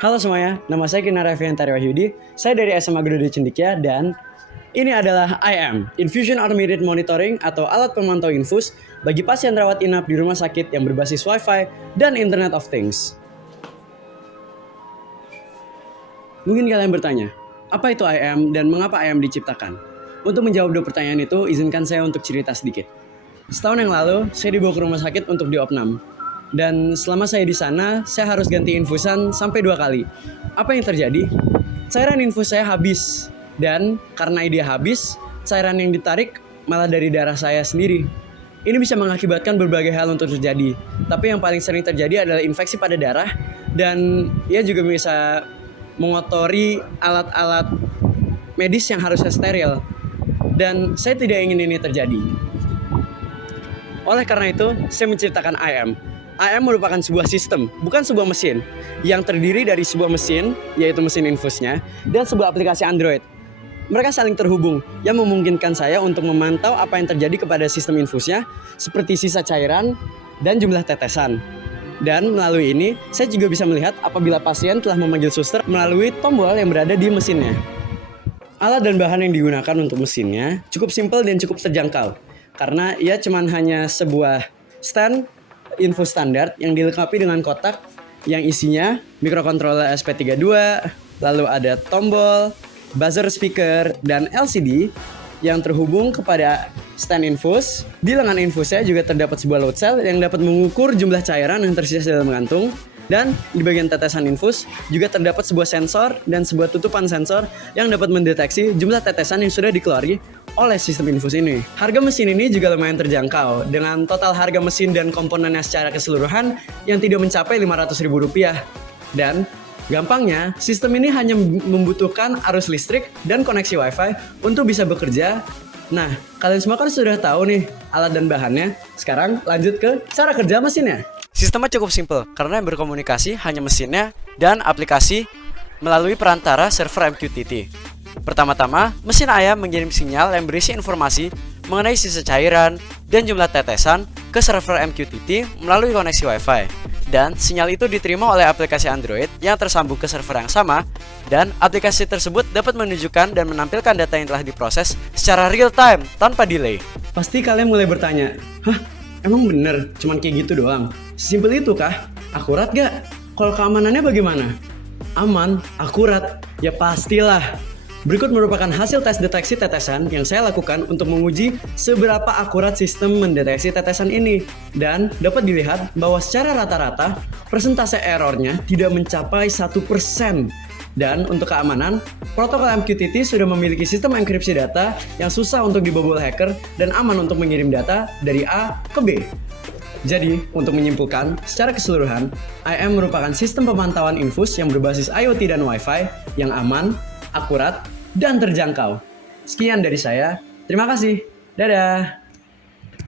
Halo semuanya, nama saya Kinar Reviantari Wahyudi. Saya dari SMA Garuda Cendikia dan ini adalah IM, Infusion Automated Monitoring atau alat pemantau infus bagi pasien rawat inap di rumah sakit yang berbasis Wi-Fi dan Internet of Things. Mungkin kalian bertanya, apa itu IM dan mengapa IM diciptakan? Untuk menjawab dua pertanyaan itu, izinkan saya untuk cerita sedikit. Setahun yang lalu, saya dibawa ke rumah sakit untuk diopnam. Dan selama saya di sana, saya harus ganti infusan sampai 2 kali. Apa yang terjadi? Cairan infus saya habis. Dan karena dia habis, cairan yang ditarik malah dari darah saya sendiri. Ini bisa mengakibatkan berbagai hal untuk terjadi. Tapi yang paling sering terjadi adalah infeksi pada darah. Dan ia juga bisa mengotori alat-alat medis yang harusnya steril. Dan saya tidak ingin ini terjadi. Oleh karena itu, saya menciptakan IM. IM merupakan sebuah sistem, bukan sebuah mesin, yang terdiri dari sebuah mesin, yaitu mesin infusnya, dan sebuah aplikasi Android. Mereka saling terhubung, yang memungkinkan saya untuk memantau apa yang terjadi kepada sistem infusnya, seperti sisa cairan dan jumlah tetesan. Dan melalui ini, saya juga bisa melihat apabila pasien telah memanggil suster melalui tombol yang berada di mesinnya. Alat dan bahan yang digunakan untuk mesinnya cukup simpel dan cukup terjangkau, karena ia cuma hanya sebuah stand infus standar yang dilengkapi dengan kotak yang isinya microcontroller SP32, lalu ada tombol, buzzer speaker, dan LCD yang terhubung kepada stand infus. Di lengan infusnya juga terdapat sebuah load cell yang dapat mengukur jumlah cairan yang tersisa dalam kantung. Dan di bagian tetesan infus juga terdapat sebuah sensor dan sebuah tutupan sensor yang dapat mendeteksi jumlah tetesan yang sudah dikeluarkan oleh sistem infus ini. Harga mesin ini juga lumayan terjangkau dengan total harga mesin dan komponennya secara keseluruhan yang tidak mencapai Rp500.000. Dan gampangnya, sistem ini hanya membutuhkan arus listrik dan koneksi Wi-Fi untuk bisa bekerja. Nah, kalian semua kan sudah tahu nih alat dan bahannya. Sekarang lanjut ke cara kerja mesinnya. Sistemnya cukup simpel karena yang berkomunikasi hanya mesinnya dan aplikasi melalui perantara server MQTT. Pertama-tama, mesin ayam mengirim sinyal yang berisi informasi mengenai sisa cairan dan jumlah tetesan ke server MQTT melalui koneksi Wi-Fi. Dan sinyal itu diterima oleh aplikasi Android yang tersambung ke server yang sama, dan aplikasi tersebut dapat menunjukkan dan menampilkan data yang telah diproses secara real time tanpa delay. Pasti kalian mulai bertanya, hah? Emang bener? Cuman kayak gitu doang? Simpel itu kah? Akurat gak? Kalau keamanannya bagaimana? Aman? Akurat? Ya pastilah. Berikut merupakan hasil tes deteksi tetesan yang saya lakukan untuk menguji seberapa akurat sistem mendeteksi tetesan ini. Dan dapat dilihat bahwa secara rata-rata persentase errornya tidak mencapai 1%. Dan untuk keamanan, protokol MQTT sudah memiliki sistem enkripsi data yang susah untuk dibobol hacker dan aman untuk mengirim data dari A ke B. Jadi, untuk menyimpulkan, secara keseluruhan, IM merupakan sistem pemantauan infus yang berbasis IoT dan Wi-Fi yang aman, akurat, dan terjangkau. Sekian dari saya. Terima kasih. Dadah.